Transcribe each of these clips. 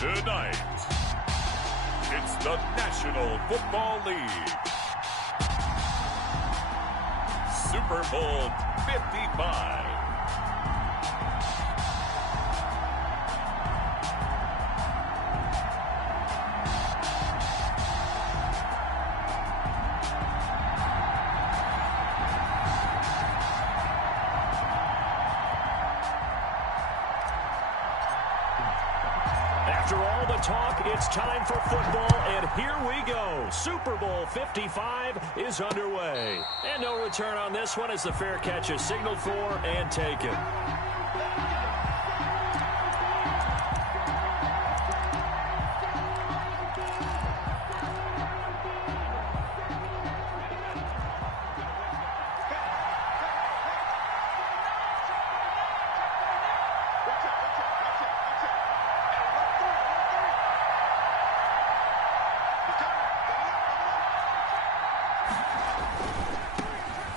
Tonight, it's the National Football League. Super Bowl 55. After all the talk, it's time for football, and here we go. Super Bowl 55 is underway. And no return on this one as the fair catch is signaled for and taken.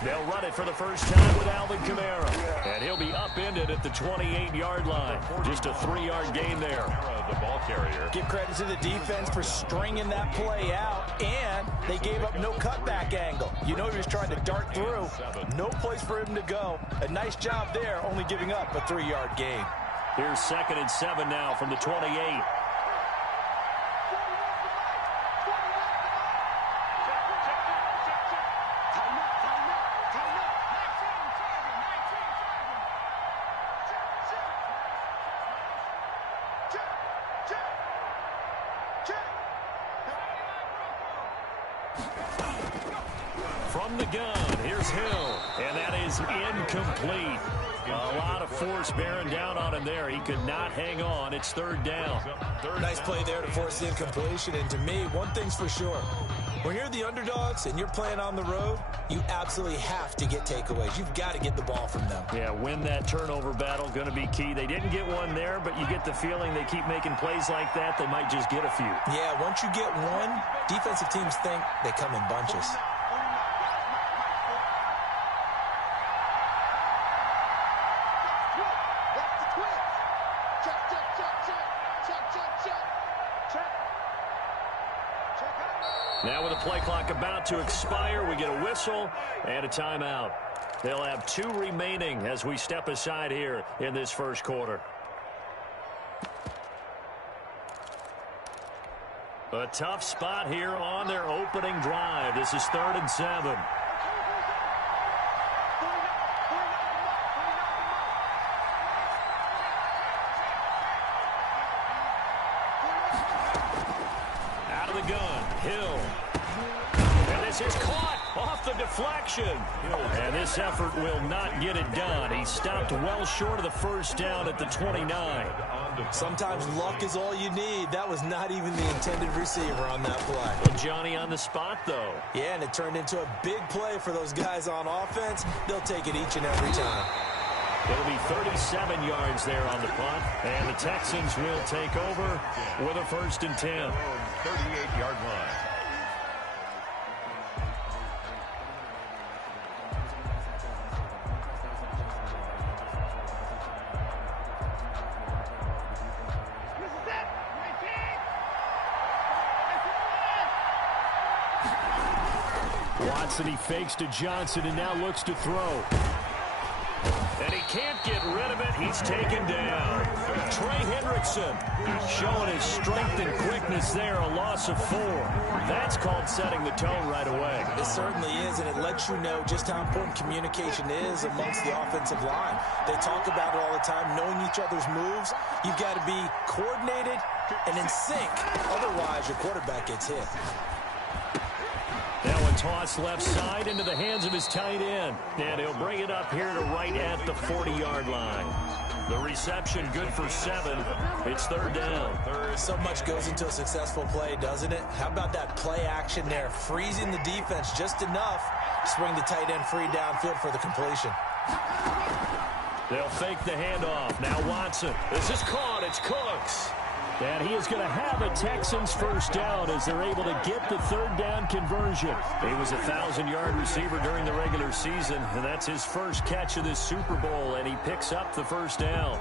They'll run it for the first time with Alvin Kamara. And he'll be upended at the 28-yard line. Just a 3-yard gain there. The ball carrier. Give credit to the defense for stringing that play out, and they gave up no cutback angle. You know he was trying to dart through. No place for him to go. A nice job there, only giving up a 3-yard gain. Here's 2nd and 7 now from the 28. From the gun, here's Hill, and that is incomplete. A lot of force bearing down on him there. He could not hang on. It's 3rd down. Nice play there to force the incompletion, and to me, one thing's for sure. When you're the underdogs and you're playing on the road, you absolutely have to get takeaways. You've got to get the ball from them. Yeah, win that turnover battle, going to be key. They didn't get one there, but you get the feeling they keep making plays like that, they might just get a few. Yeah, once you get one, defensive teams think they come in bunches. Now with the play clock about to expire, we get a whistle and a timeout. They'll have 2 remaining as we step aside here in this first quarter. A tough spot here on their opening drive. This is 3rd and 7. Out of the gun, Hill. And this is caught off the deflection. And this effort will not get it done. He stopped well short of the first down at the 29. Sometimes luck is all you need. That was not even the intended receiver on that play. Well, Johnny on the spot, though. Yeah, and it turned into a big play for those guys on offense. They'll take it each and every time. It'll be 37 yards there on the punt, and the Texans will take over with a 1st and 10. 38-yard line. Watson, he fakes to Johnson and now looks to throw. And he can't get rid of it. He's taken down. Trey Hendrickson showing his strength and quickness there. A loss of 4. That's called setting the tone right away. It certainly is, and it lets you know just how important communication is amongst the offensive line. They talk about it all the time, knowing each other's moves. You've got to be coordinated and in sync. Otherwise, your quarterback gets hit. Now a toss left side into the hands of his tight end. And he'll bring it up here to right at the 40-yard line. The reception good for 7. It's 3rd down. So much goes into a successful play, doesn't it? How about that play action there? Freezing the defense just enough to swing the tight end free downfield for the completion. They'll fake the handoff. Now Watson. This is caught. It's Cooks. And he is going to have a Texans first down as they're able to get the 3rd down conversion. He was a 1,000-yard receiver during the regular season, and that's his first catch of this Super Bowl, and he picks up the first down.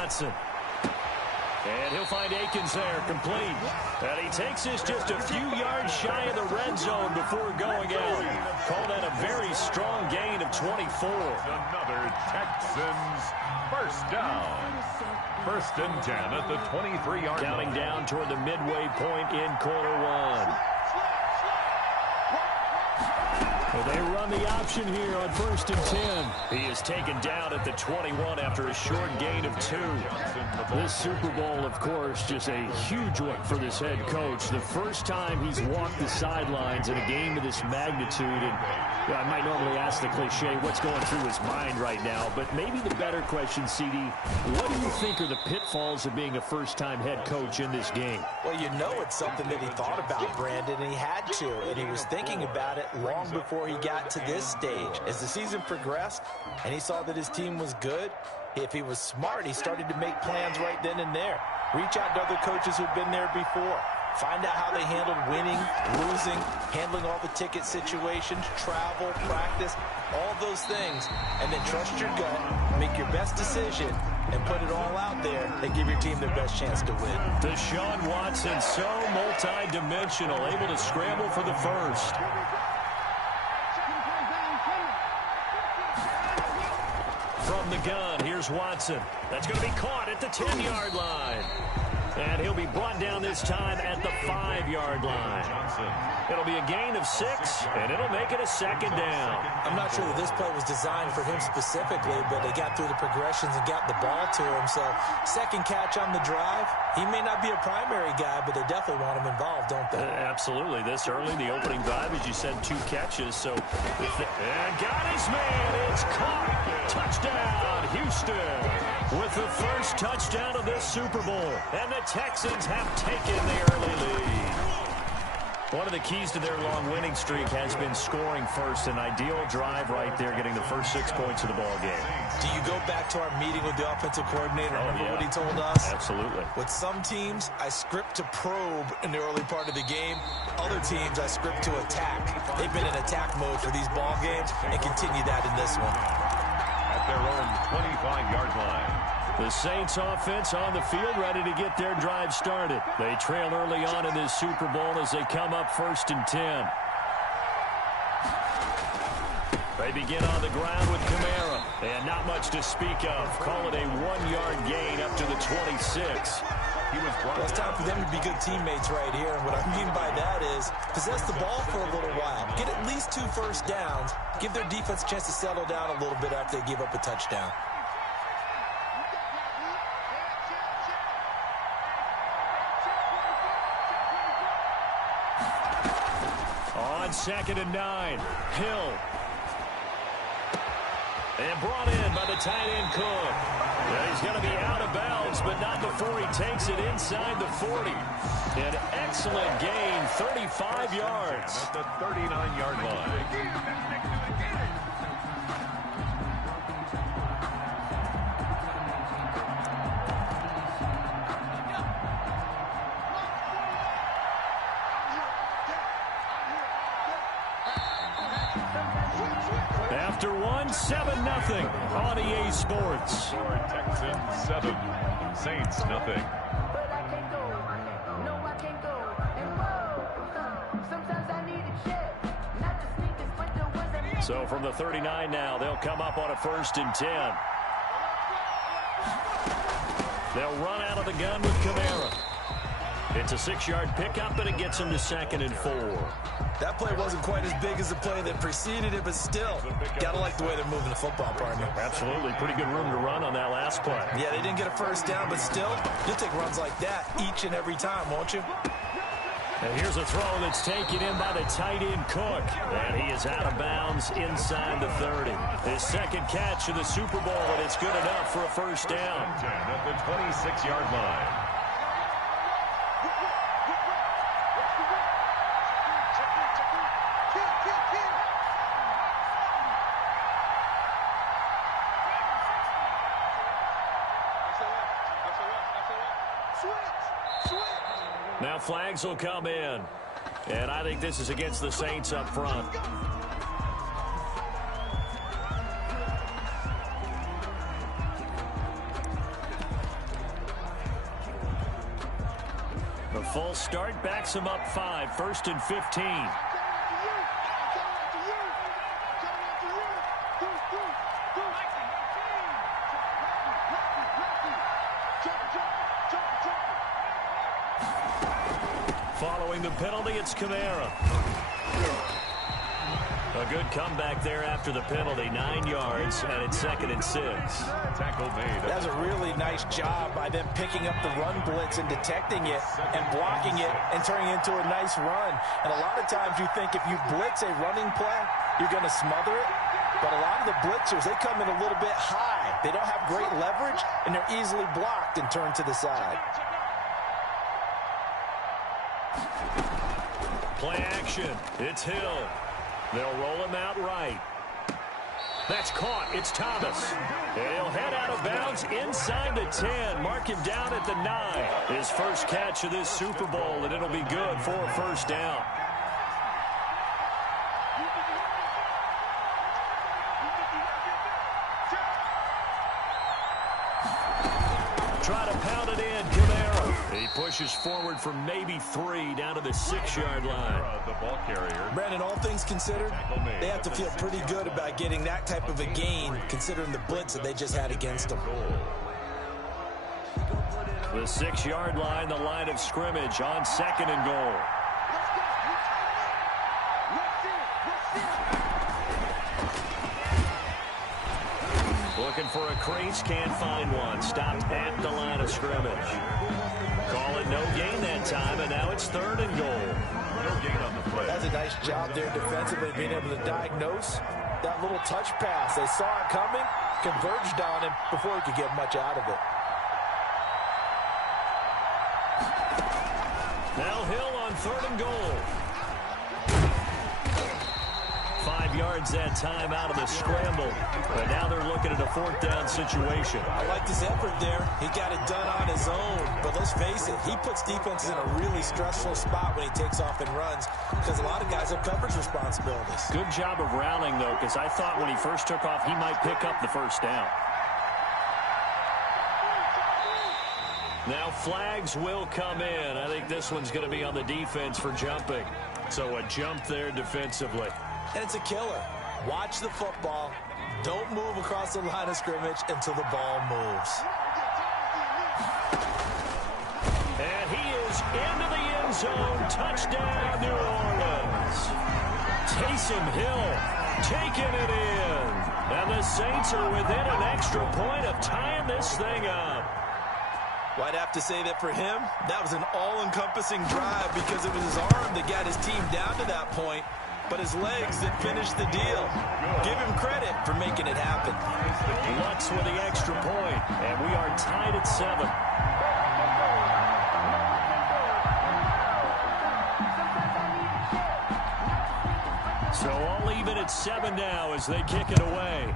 Watson. And he'll find Akins there, complete. And he takes this just a few yards shy of the red zone before going out. Call that a very strong gain of 24. Another Texans first down. 1st and 10 at the 23-yard line. Counting down toward the midway point in quarter one. Well, they run the option here on 1st and 10. He is taken down at the 21 after a short gain of 2. This Super Bowl, of course, just a huge one for this head coach. The first time he's walked the sidelines in a game of this magnitude. And I might normally ask the cliche, what's going through his mind right now? But maybe the better question, CD, what do you think are the pitfalls of being a first-time head coach in this game? Well, you know it's something that he thought about, Brandon, and he had to. And he was thinking about it long before he got to this stage. As the season progressed and he saw that his team was good, if he was smart, he started to make plans right then and there. Reach out to other coaches who've been there before. Find out how they handled winning, losing, handling all the ticket situations, travel, practice, all those things. And then trust your gut, make your best decision, and put it all out there and give your team their best chance to win. Deshaun Watson, so multi-dimensional, able to scramble for the first. From the gun, here's Watson. That's going to be caught at the 10-yard line. And he'll be brought down this time at the 5-yard line. It'll be a gain of 6, and it'll make it a 2nd down. I'm not sure that this play was designed for him specifically, but they got through the progressions and got the ball to him. So, second catch on the drive. He may not be a primary guy, but they definitely want him involved, don't they? Absolutely. This early, the opening drive, as you said, 2 catches. So, and got his man. It's caught. Touchdown, Houston. With the first touchdown of this Super Bowl. And the Texans have taken the early lead. One of the keys to their long winning streak has been scoring first. An ideal drive right there, getting the first 6 points of the ball game. Do you go back to our meeting with the offensive coordinator? Remember what he told us? Absolutely. With some teams, I script to probe in the early part of the game. Other teams, I script to attack. They've been in attack mode for these ball games and continue that in this one. At their own 25-yard line. The Saints offense on the field, ready to get their drive started. They trail early on in this Super Bowl as they come up 1st and 10. They begin on the ground with Kamara. And not much to speak of. Call it a 1-yard gain up to the 26. Well, it's time for them to be good teammates right here. And what I mean by that is possess the ball for a little while. Get at least 2 first downs. Give their defense a chance to settle down a little bit after they give up a touchdown. On 2nd and 9, Hill. And brought in by the tight end Cook. Yeah, he's going to be out of bounds, but not before he takes it inside the 40. An excellent gain, 35 yards. At the 39-yard line. After 7-0 on EA Sports. Texans 7, Saints nothing. So from the 39 now, they'll come up on a 1st and 10. They'll run out of the gun with Kamara. It's a 6-yard pickup, and it gets them to 2nd and 4. That play wasn't quite as big as the play that preceded it, but still, got to like the way they're moving the football, partner. Absolutely. Pretty good room to run on that last play. Yeah, they didn't get a first down, but still, you'll take runs like that each and every time, won't you? And here's a throw that's taken in by the tight end Cook. And he is out of bounds inside the 30. His 2nd catch of the Super Bowl, and it's good enough for a first down. At the 26-yard line. Now flags will come in. And I think this is against the Saints up front. The false start backs him up 5, 1st and 15. Following the penalty, it's Kamara. A good comeback there after the penalty. 9 yards, and it's 2nd and 6. Tackle made. That's a really nice job by them picking up the run blitz and detecting it and blocking it and turning it into a nice run. And a lot of times you think if you blitz a running play, you're going to smother it. But a lot of the blitzers, they come in a little bit high. They don't have great leverage, and they're easily blocked and turned to the side. Play action. It's Hill. They'll roll him out right. That's caught. It's Thomas. And he'll head out of bounds inside the 10. Mark him down at the 9. His first catch of this Super Bowl, and it'll be good for a first down. Try to pound it in. Kamara. He pushes forward from maybe 3 down to the 6-yard line. The ball carrier. Brandon, all things considered, they have to feel pretty good about getting that type of a gain, considering the blitz that they just had against them. The 6-yard line, the line of scrimmage on 2nd and goal. Looking for a crease, can't find one. Stopped at the line of scrimmage. Call it no gain that time, and now it's 3rd and goal. No gain on the play. That's a nice job there defensively, being able to diagnose that little touch pass. They saw it coming, converged on him before he could get much out of it. Now Hill on 3rd and goal. 5 yards that time out of the scramble. But now they're looking at a 4th down situation. I like his effort there. He got it done on his own. But let's face it, he puts defenses in a really stressful spot when he takes off and runs because a lot of guys have coverage responsibilities. Good job of rallying, though, because I thought when he first took off, he might pick up the first down. Now flags will come in. I think this one's going to be on the defense for jumping. So a jump there defensively. And it's a killer. Watch the football. Don't move across the line of scrimmage until the ball moves. And he is into the end zone. Touchdown, New Orleans. Taysom Hill taking it in. And the Saints are within an extra point of tying this thing up. Well, I'd have to say that for him, that was an all-encompassing drive because it was his arm that got his team down to that point, but his legs that finished the deal. Give him credit for making it happen. Lutz with the extra point, and we are tied at 7. So all even at 7 now as they kick it away.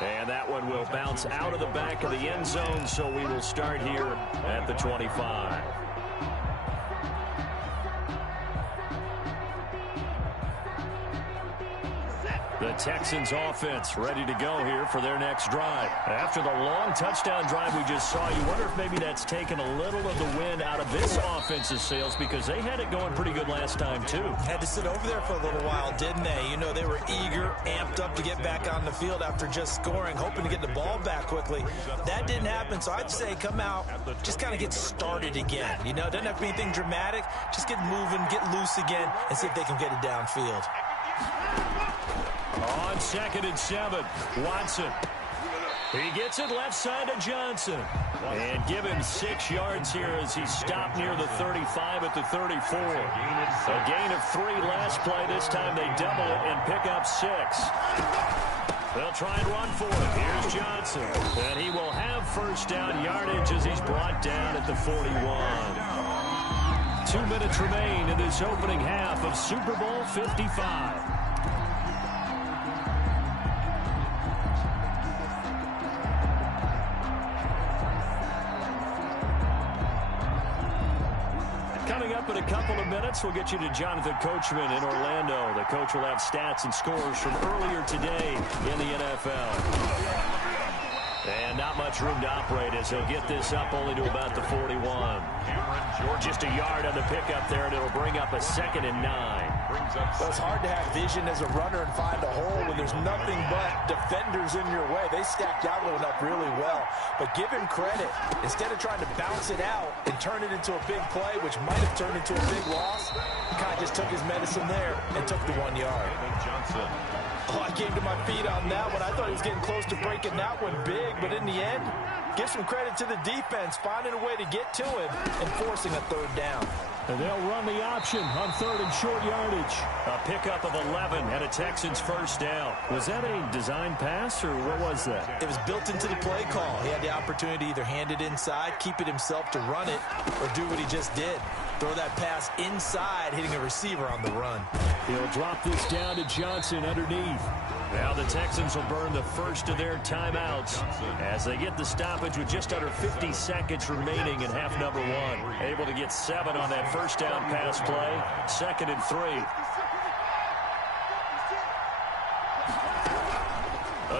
And that one will bounce out of the back of the end zone, so we will start here at the 25. The Texans offense ready to go here for their next drive. After the long touchdown drive we just saw, you wonder if maybe that's taken a little of the wind out of this offense's sails because they had it going pretty good last time too. Had to sit over there for a little while, didn't they? You know, they were eager, amped up to get back on the field after just scoring, hoping to get the ball back quickly. That didn't happen, so I'd say come out, just kind of get started again. You know, it doesn't have to be anything dramatic. Just get moving, get loose again, and see if they can get it downfield. On 2nd and 7, Watson. He gets it left side to Johnson. And give him 6 yards here as he stopped near the 35 at the 34. A gain of 3 last play. This time they double it and pick up 6. They'll try and run for it. Here's Johnson. And he will have first down yardage as he's brought down at the 41. 2 minutes remain in this opening half of Super Bowl 55. Coming up in a couple of minutes, we'll get you to Jonathan Coachman in Orlando. The coach will have stats and scores from earlier today in the NFL. And not much room to operate as he'll get this up only to about the 41. Just a yard on the pickup there, and it'll bring up a 2nd and 9. Well, it's hard to have vision as a runner and find a hole when there's nothing but defenders in your way. They stacked that one up really well. But give him credit. Instead of trying to bounce it out and turn it into a big play, which might have turned into a big loss, he kind of just took his medicine there and took the 1 yard. Oh, I came to my feet on that one. I thought he was getting close to breaking that one big, but in the end, give some credit to the defense, finding a way to get to him and forcing a 3rd down. And they'll run the option on 3rd and short yardage. A pickup of 11 and a Texans 1st down. Was that a design pass, or what was that? It was built into the play call. He had the opportunity to either hand it inside, keep it himself to run it, or do what he just did. Throw that pass inside, hitting a receiver on the run. He'll drop this down to Johnson underneath. Now the Texans will burn the first of their timeouts as they get the stoppage with just under 50 seconds remaining in half number 1. Able to get 7 on that 1st down pass play. 2nd and 3.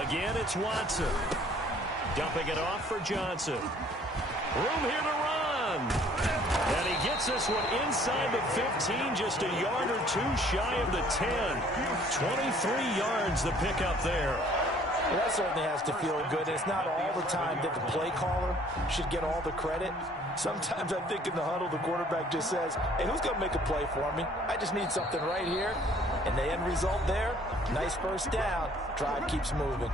Again, it's Watson. Dumping it off for Johnson. Room here to run. And he gets this one inside the 15, just a yard or 2 shy of the 10. 23 yards the pickup there. Well, that certainly has to feel good. It's not all the time that the play caller should get all the credit. Sometimes I think in the huddle, the quarterback just says, hey, who's going to make a play for me? I just need something right here. And the end result there, nice 1st down. Drive keeps moving.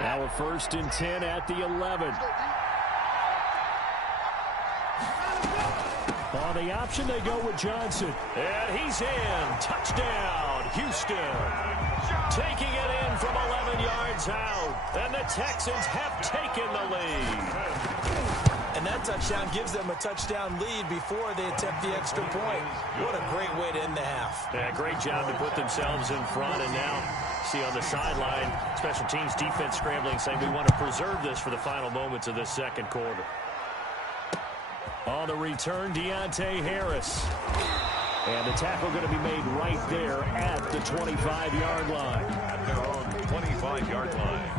Now a 1st and 10 at the 11. On the option, they go with Johnson. And he's in. Touchdown, Houston. Taking it in from 11 yards out. And the Texans have taken the lead. And that touchdown gives them a touchdown lead before they attempt the extra point. What a great way to end the half. Yeah, great job to put themselves in front. And now, see on the sideline, special teams defense scrambling, saying we want to preserve this for the final moments of this 2nd quarter. On the return, Deontay Harris. And the tackle going to be made right there at the 25-yard line. At their own 25-yard line.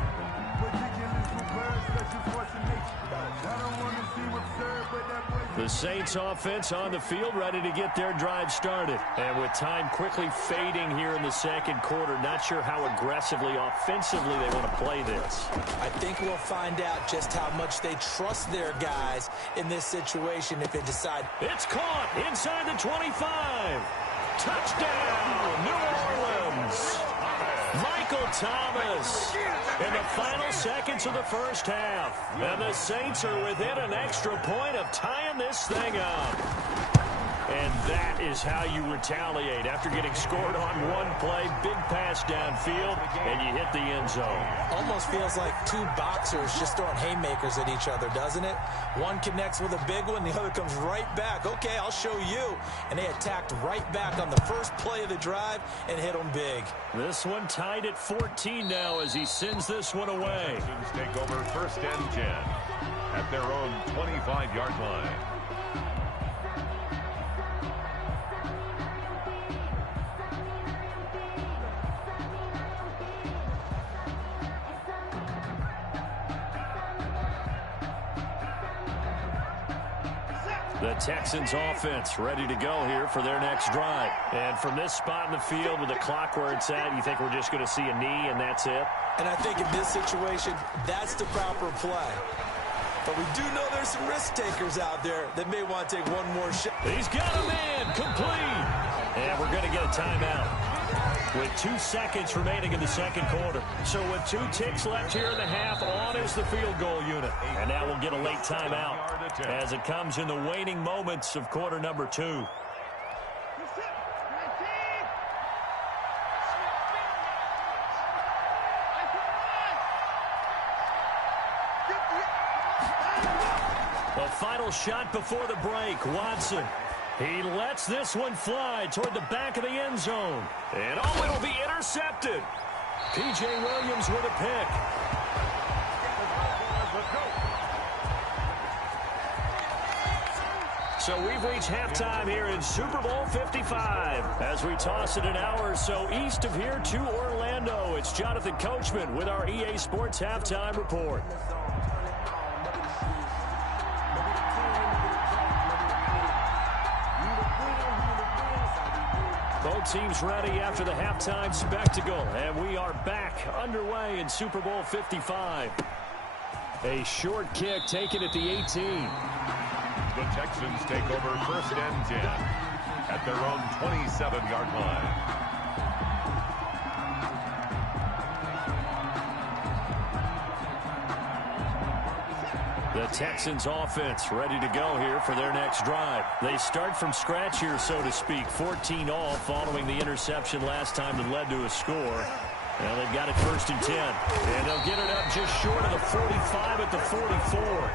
The Saints offense on the field, ready to get their drive started. And with time quickly fading here in the 2nd quarter, not sure how aggressively, offensively they want to play this. I think we'll find out just how much they trust their guys in this situation if they decide. It's caught inside the 25. Touchdown, New Orleans. Michael Thomas in the final seconds of the 1st half. And the Saints are within an extra point of tying this thing up. And that is how you retaliate after getting scored on one play, big pass downfield, and you hit the end zone. Almost feels like 2 boxers just throwing haymakers at each other, doesn't it? One connects with a big one, the other comes right back. Okay, I'll show you. And they attacked right back on the first play of the drive and hit them big. This one tied at 14 now as he sends this one away. Take over 1st and 10 at their own 25-yard line. The Texans offense ready to go here for their next drive. And from this spot in the field with the clock where it's at, you think we're just going to see a knee and that's it? And I think in this situation, that's the proper play. But we do know there's some risk takers out there that may want to take one more shot. He's got a man complete. And we're going to get a timeout with 2 seconds remaining in the 2nd quarter. So with 2 ticks left here in the half, on is the field goal unit. And now we'll get a late timeout as it comes in the waning moments of quarter number 2. The final shot before the break, Watson. He lets this one fly toward the back of the end zone. And oh, it'll be intercepted. P.J. Williams with a pick. So we've reached halftime here in Super Bowl 55 as we toss it an hour or so east of here to Orlando. Orlando, it's Jonathan Coachman with our EA Sports Halftime Report. Both teams ready after the halftime spectacle, and we are back underway in Super Bowl 55. A short kick taken at the 18. The Texans take over 1st and 10 at their own 27-yard line. The Texans offense ready to go here for their next drive. They start from scratch here, so to speak. 14 all following the interception last time that led to a score. Well, they've got it 1st and 10. And they'll get it up just short of the 45 at the 44.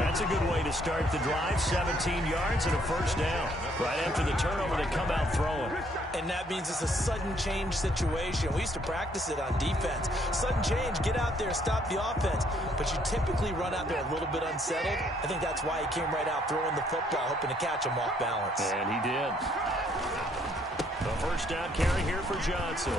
That's a good way to start the drive. 17 yards and a 1st down. Right after the turnover, they come out throwing. And that means it's a sudden change situation. We used to practice it on defense. Sudden change, get out there, stop the offense. But you typically run out there a little bit unsettled. I think that's why he came right out throwing the football, hoping to catch him off balance. And he did. The 1st down carry here for Johnson.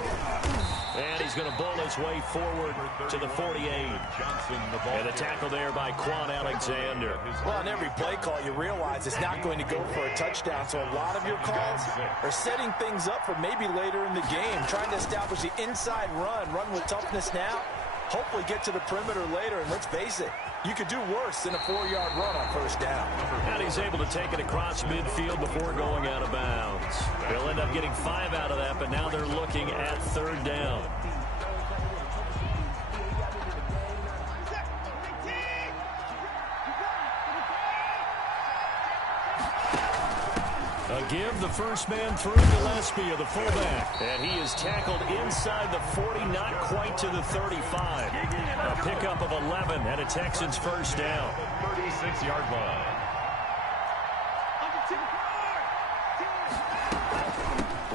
And he's going to bull his way forward to the 48. And a tackle there by Quan Alexander. Well, on every play call, you realize it's not going to go for a touchdown. So a lot of your calls are setting things up for maybe later in the game, trying to establish the inside run with toughness now, hopefully get to the perimeter later. And let's face it, you could do worse than a 4-yard run on 1st down. And he's able to take it across midfield before going out of bounds. They'll end up getting 5 out of that, but now they're looking at 3rd down. A give, the first man through Gillespie of the fullback. And he is tackled inside the 40, not quite to the 35. A pickup of 11 and a Texans 1st down. 36-yard line.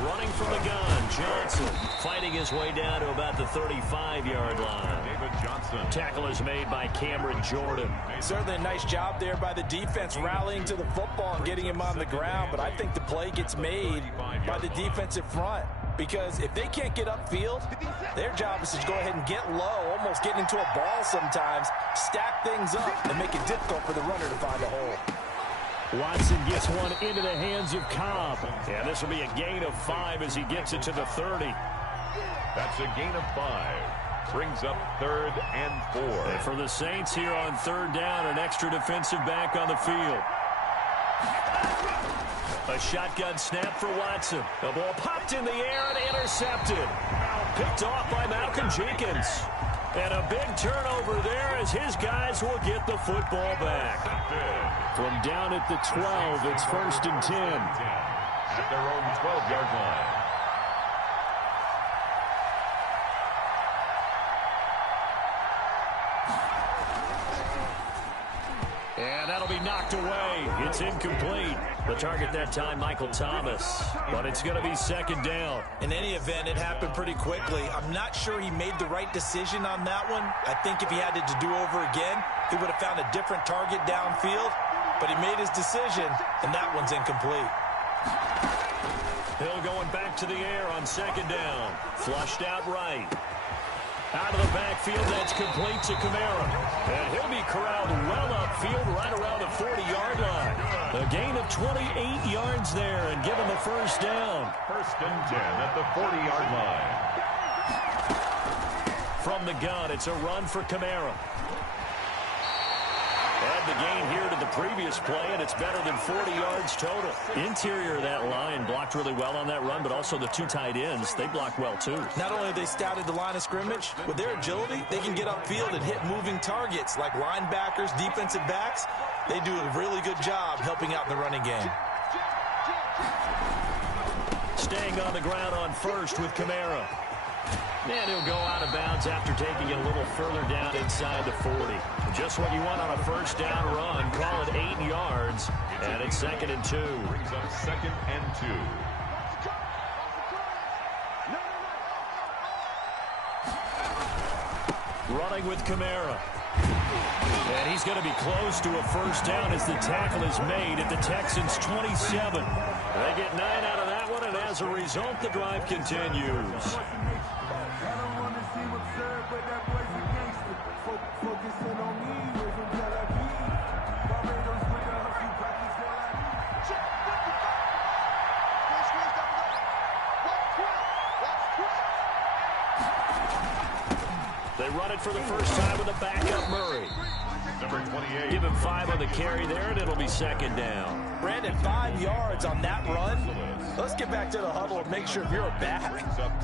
Running from the gun, Johnson fighting his way down to about the 35-yard line. David Johnson. Tackle is made by Cameron Jordan. Certainly a nice job there by the defense, rallying to the football and getting him on the ground. But I think the play gets made by the defensive front. Because if they can't get upfield, their job is to go ahead and get low, almost get into a ball sometimes, stack things up, and make it difficult for the runner to find a hole. Watson gets one into the hands of Cobb. And this will be a gain of 5 as he gets it to the 30. That's a gain of 5. Brings up 3rd and 4. And for the Saints here on 3rd down, an extra defensive back on the field. A shotgun snap for Watson. The ball popped in the air and intercepted. Picked off by Malcolm Jenkins. And a big turnover there as his guys will get the football back. From down at the 12, it's 1st and 10. At their own 12-yard line. And that'll be knocked away. It's incomplete. The target that time, Michael Thomas. But it's going to be 2nd down. In any event, it happened pretty quickly. I'm not sure he made the right decision on that one. I think if he had it to do over again, he would have found a different target downfield. But he made his decision, and that one's incomplete. Hill going back to the air on 2nd down. Flushed out right. Out of the backfield, that's complete to Kamara. And he'll be corralled well upfield right around the 40-yard line. A gain of 28 yards there and given the 1st down. 1st and 10 at the 40-yard line. From the gun, it's a run for Kamara. Add the gain here to the previous play, and it's better than 40 yards total. Interior of that line blocked really well on that run, but also the 2 tight ends, they blocked well too. Not only have they scouted the line of scrimmage, with their agility, they can get upfield and hit moving targets like linebackers, defensive backs. They do a really good job helping out in the running game. Staying on the ground on 1st with Kamara. And he'll go out of bounds after taking it a little further down inside the 40. Just what you want on a 1st down run. Call it 8 yards. And it's 2nd and 2. Brings up 2nd and 2. Running with Kamara. And he's going to be close to a 1st down as the tackle is made at the Texans' 27. They get 9 out of that one, and as a result, the drive continues. They run it for the first time with a backup Murray. Number 28. Give him 5 on the carry there, and it'll be second down. Brandon, 5 yards on that run. Let's get back to the huddle and make sure if you're a back,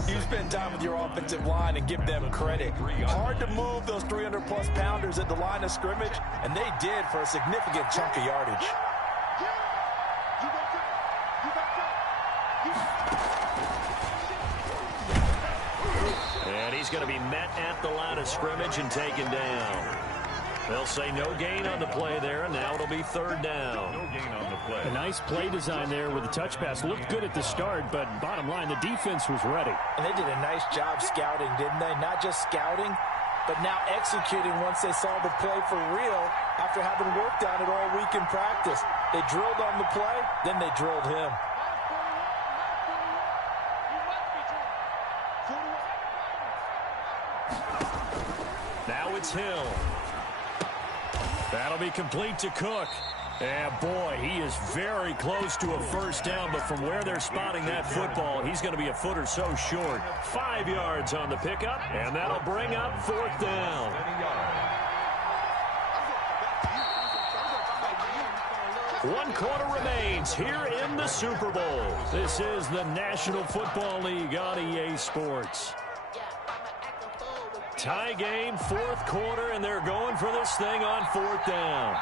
you spend time with your offensive line and give them credit. Hard to move those 300-plus pounders at the line of scrimmage, and they did for a significant chunk of yardage. And he's going to be met at the line of scrimmage and taken down. They'll say no gain on the play there, and now it'll be third down. No gain on the play. A nice play design there with the touch pass. Looked good at the start, but bottom line, the defense was ready. And they did a nice job scouting, didn't they? Not just scouting, but now executing once they saw the play for real after having worked on it all week in practice. They drilled on the play, then they drilled him. Now it's Hill. That'll be complete to Cook. And boy, he is very close to a first down, but from where they're spotting that football, he's going to be a foot or so short. 5 yards on the pickup, and that'll bring up fourth down. 1 quarter remains here in the Super Bowl. This is the National Football League on EA Sports. Tie game, 4th quarter, and they're going for this thing on 4th down.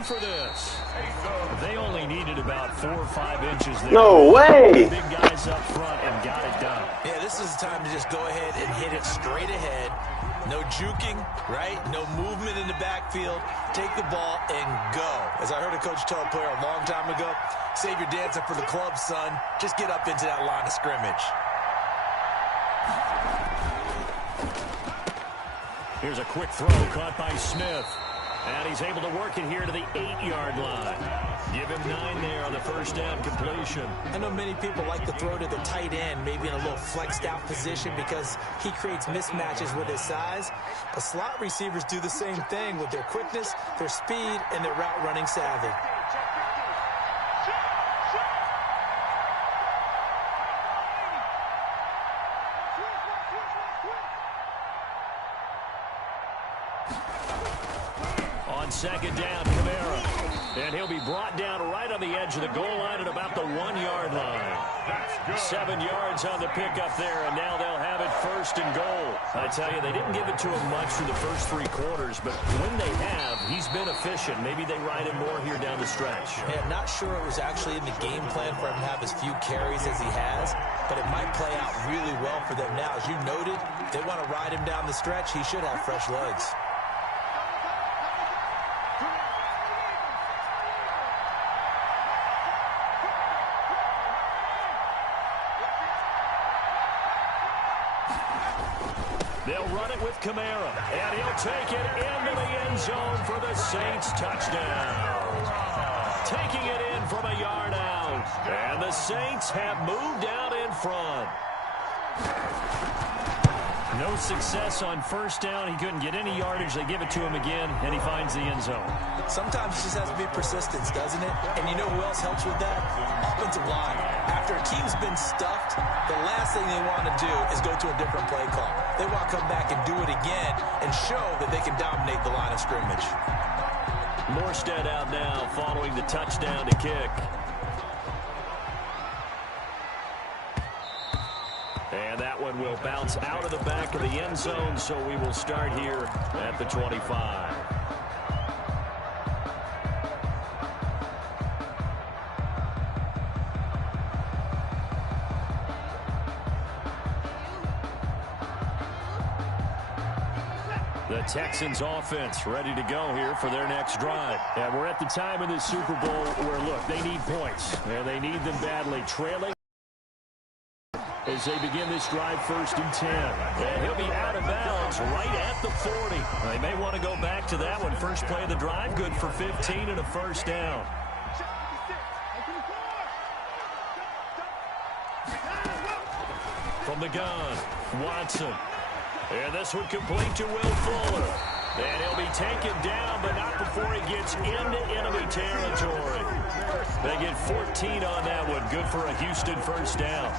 For this. They only needed about 4 or 5 inches there. No way! Big guys up front and got it done. Yeah, this is the time to just go ahead and hit it straight ahead. No juking, right? No movement in the backfield. Take the ball and go. As I heard a coach tell a player a long time ago, save your dancing for the club, son. Just get up into that line of scrimmage. Here's a quick throw caught by Smith. And he's able to work it here to the 8-yard line. Give him 9 there on the first down completion. I know many people like to throw to the tight end, maybe in a little flexed out position because he creates mismatches with his size. But slot receivers do the same thing with their quickness, their speed, and their route running savvy. Second down, Kamara. And he'll be brought down right on the edge of the goal line at about the 1-yard line. 7 yards on the pickup there, and now they'll have it first and goal. I tell you, they didn't give it to him much through the first 3 quarters, but when they have, he's been efficient. Maybe they ride him more here down the stretch. Yeah, not sure it was actually in the game plan for him to have as few carries as he has, but it might play out really well for them now. As you noted, they want to ride him down the stretch. He should have fresh legs. They'll run it with Kamara, and he'll take it into the end zone for the Saints touchdown. Taking it in from a yard out, and the Saints have moved out in front. No success on first down. He couldn't get any yardage. They give it to him again, and he finds the end zone. Sometimes it just has to be persistence, doesn't it? And you know who else helps with that? Offensive line. After a team's been stuffed, the last thing they want to do is go to a different play call. They want to come back and do it again and show that they can dominate the line of scrimmage. Morstead out now following the touchdown to kick. And that one will bounce out of the back of the end zone, so we will start here at the 25. The Texans offense ready to go here for their next drive. And we're at the time in this Super Bowl where, look, they need points. And they need them badly. Trailing. as they begin this drive 1st and 10. And he'll be out of bounds right at the 40. They may want to go back to that one. First play of the drive, good for 15 and a first down. From the gun, Watson. And this one complete to Will Fuller. And he'll be taken down, but not before he gets into enemy territory. They get 14 on that one. Good for a Houston first down.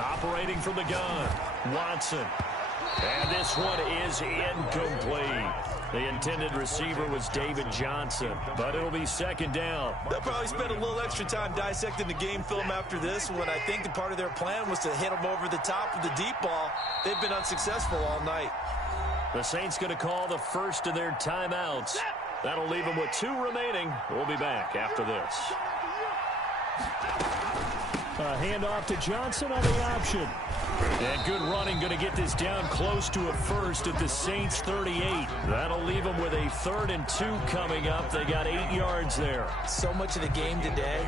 Operating from the gun, Watson. And this one is incomplete. The intended receiver was David Johnson, but it'll be 2nd down. They'll probably spend a little extra time dissecting the game film after this one. I think the part of their plan was to hit them over the top with the deep ball. They've been unsuccessful all night. The Saints going to call the first of their timeouts. That'll leave them with 2 remaining. We'll be back after this. A handoff to Johnson on the option. And good running, going to get this down close to a first at the Saints 38. That'll leave them with a 3rd and 2 coming up. They got 8 yards there. So much of the game today,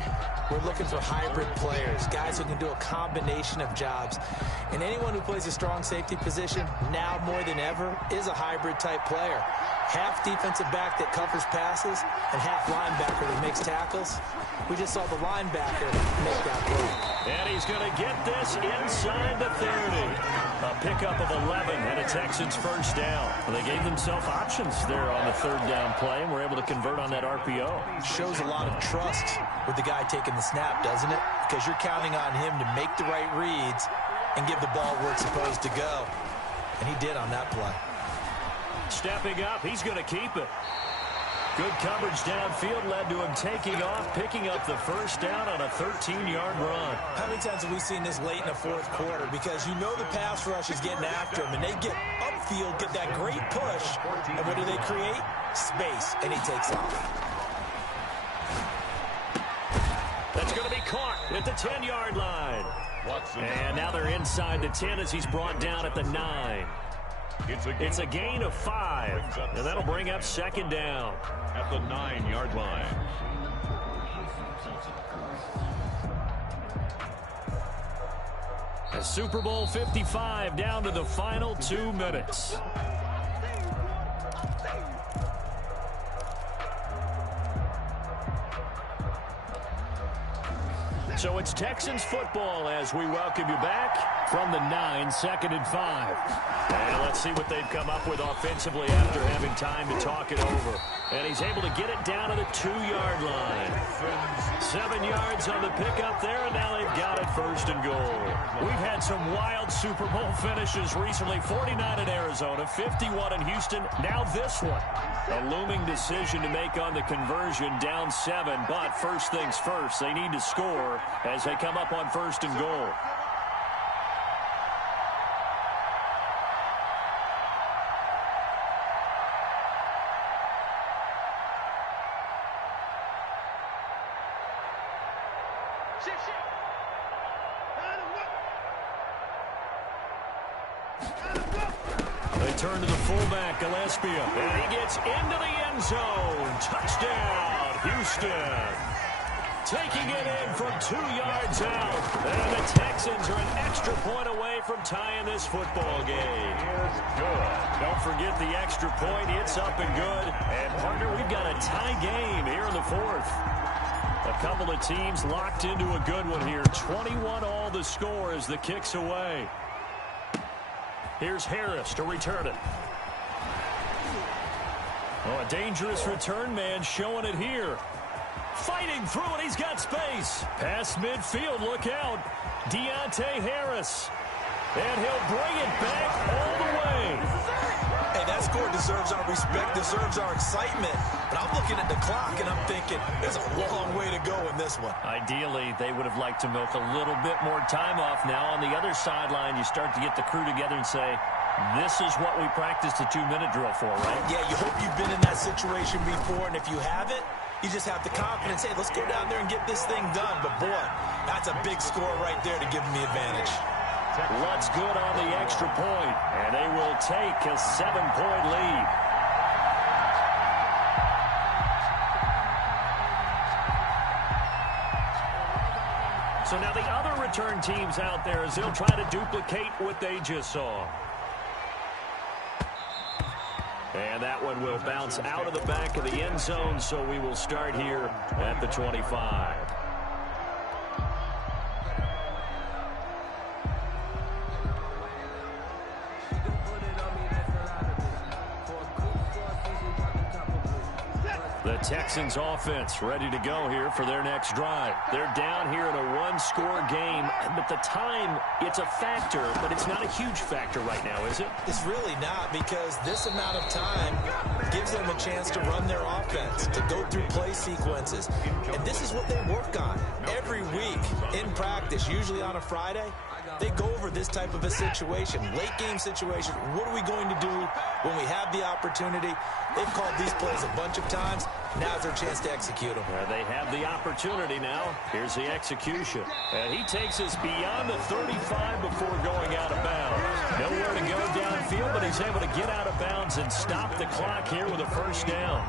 we're looking for hybrid players, guys who can do a combination of jobs. And anyone who plays a strong safety position, now more than ever, is a hybrid type player. Half defensive back that covers passes and half linebacker that makes tackles. We just saw the linebacker make that play. And he's going to get this inside the 30. A pickup of 11 and a Texans first down. Well, they gave themselves options there on the 3rd down play and were able to convert on that RPO. Shows a lot of trust with the guy taking the snap, doesn't it? Because you're counting on him to make the right reads and give the ball where it's supposed to go. And he did on that play. Stepping up, he's going to keep it. Good coverage downfield led to him taking off, picking up the first down on a 13-yard run. How many times have we seen this late in the 4th quarter? Because you know the pass rush is getting after him, and they get upfield, get that great push, and what do they create? Space, and he takes off. That's going to be caught at the 10-yard line. And now they're inside the 10 as he's brought down at the 9. It's a gain of 5, and that'll bring up 2nd down. At the 9-yard line. A Super Bowl 55 down to the final 2 minutes. So it's Texans football as we welcome you back from the 9, 2nd and 5. And let's see what they've come up with offensively after having time to talk it over. And he's able to get it down to the 2-yard line. 7 yards on the pickup there, and now they've got it 1st and goal. We've had some wild Super Bowl finishes recently. 49 in Arizona, 51 in Houston, now this one. A looming decision to make on the conversion, down 7, but first things first, they need to score as they come up on 1st and goal. They turn to the fullback, Gillespie, and he gets into the end zone. Touchdown, Houston. Taking it in from 2 yards out. And the Texans are an extra point away from tying this football game. Don't forget the extra point. It's up and good. And, partner, we've got a tie game here in the 4th. A couple of teams locked into a good one here. 21 all the score as the kick's away. Here's Harris to return it. Oh, a dangerous return man showing it here. Fighting through it, he's got space. Past midfield, look out. Deontay Harris. And he'll bring it back all the way. Hey, that score deserves our respect, deserves our excitement. But I'm looking at the clock and I'm thinking, there's a long way to go in this one. Ideally, they would have liked to milk a little bit more time off. Now on the other sideline, you start to get the crew together and say, this is what we practiced a 2-minute drill for, right? Yeah, you hope you've been in that situation before, and if you haven't, you just have the confidence, hey, let's go down there and get this thing done. But, boy, that's a big score right there to give them the advantage. What's good on the extra point, and they will take a 7-point lead. So now the other return teams out there as they'll try to duplicate what they just saw. And that one will bounce out of the back of the end zone, so we will start here at the 25. The Texans offense ready to go here for their next drive. They're down here in a one-score game, but the time, it's a factor, but it's not a huge factor right now, is it? It's really not, because this amount of time gives them a chance to run their offense, to go through play sequences. And this is what they work on every week in practice, usually on a Friday. They go over this type of a situation, late game situation. What are we going to do when we have the opportunity? They've called these plays a bunch of times. Now's their chance to execute them. They have the opportunity now. Here's the execution. And he takes us beyond the 35 before going out of bounds. Nowhere to go downfield, but he's able to get out of bounds and stop the clock here with a first down.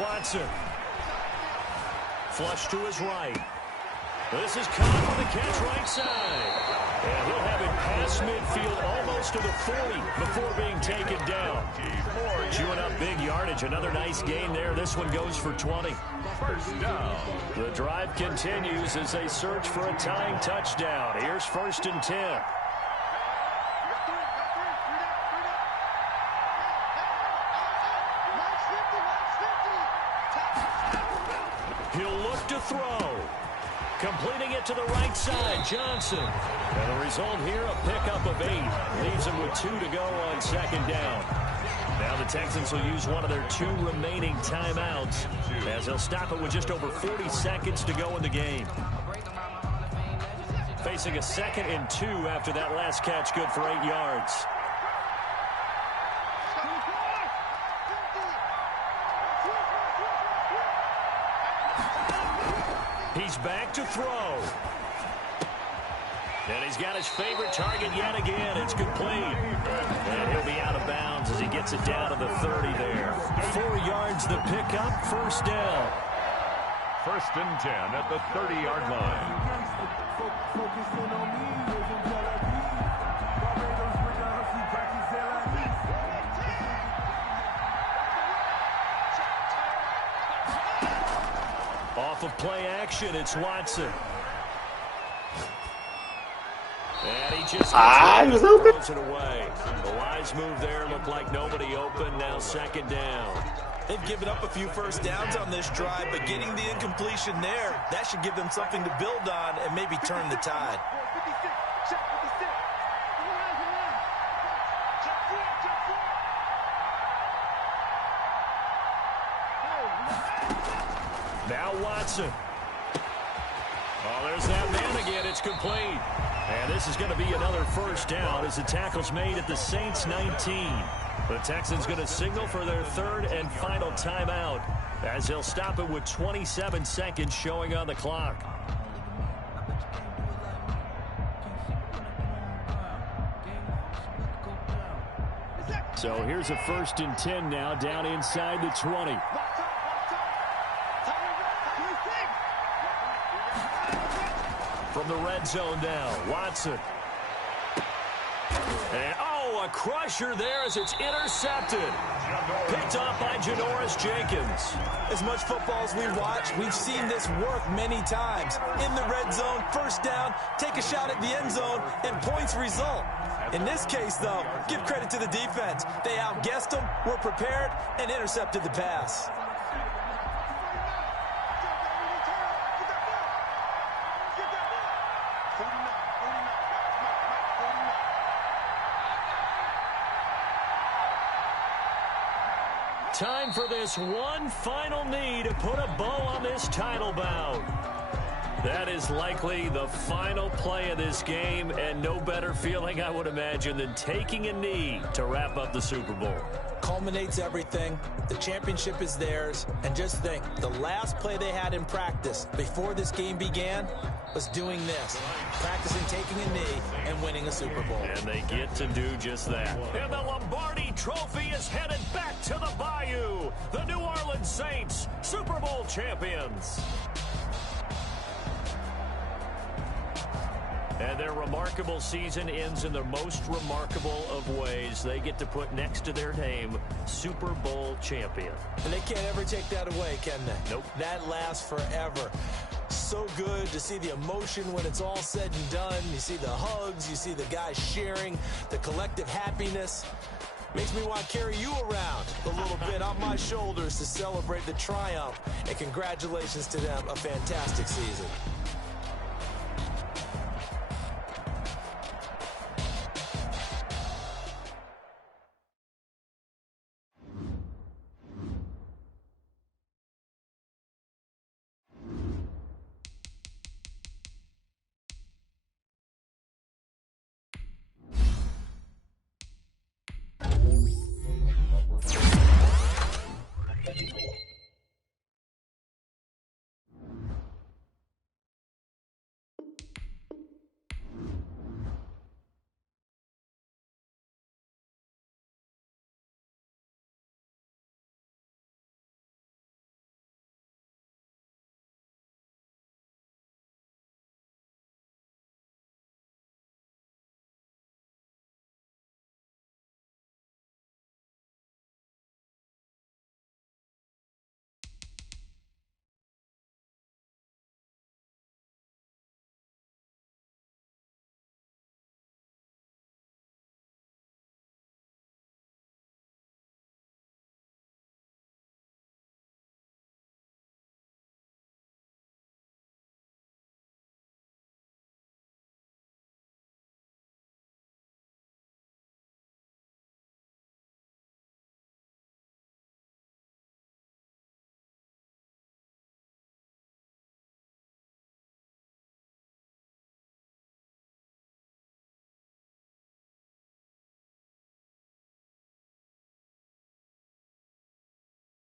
Watson. Flush to his right. This is caught for the catch right side. And he'll have it past midfield almost to the 40 before being taken down. Chewing up big yardage. Another nice gain there. This one goes for 20. First down. The drive continues as they search for a tying touchdown. Here's 1st and 10. He'll look to throw. Completing it to the right side, Johnson. And the result here, a pickup of 8. Leaves him with 2 to go on 2nd down. Now the Texans will use one of their 2 remaining timeouts as they'll stop it with just over 40 seconds to go in the game. Facing a 2nd and 2 after that last catch, good for 8 yards. He's back to throw. And he's got his favorite target yet again. It's complete. And he'll be out of bounds as he gets it down to the 30 there. 4 yards the pickup, 1st down. 1st and 10 at the 30-yard line. Off of play action, it's Watson. And he just throws it away. The wise move there, looked like nobody open. Now 2nd down. They've given up a few first downs on this drive, but getting the incompletion there, that should give them something to build on and maybe turn the tide. Now Watson. Oh, there's that man again. It's complete. And this is going to be another 1st down as the tackle's made at the Saints 19. The Texans going to signal for their 3rd and final timeout as they'll stop it with 27 seconds showing on the clock. So here's a 1st and 10 now down inside the 20. From the red zone now, Watson. And, a crusher there as it's intercepted. Picked off by Janoris Jenkins. As much football as we watch, we've seen this work many times. In the red zone, 1st down, take a shot at the end zone, and points result. In this case, though, give credit to the defense. They outguessed them, were prepared, and intercepted the pass. Time for this one final knee to put a bow on this title bout. That is likely the final play of this game, and no better feeling, I would imagine, than taking a knee to wrap up the Super Bowl. culminates everything. The championship is theirs. And just think, the last play they had in practice before this game began was doing this, practicing taking a knee and winning a Super Bowl. And they get to do just that. And the Lombardi Trophy is headed back to the Bayou. The New Orleans Saints, Super Bowl champions. And their remarkable season ends in the most remarkable of ways. They get to put next to their name, Super Bowl champion. And they can't ever take that away, can they? Nope. That lasts forever. So good to see the emotion when it's all said and done. You see the hugs, you see the guys sharing, the collective happiness. Makes me want to carry you around a little bit on my shoulders to celebrate the triumph. And congratulations to them, a fantastic season.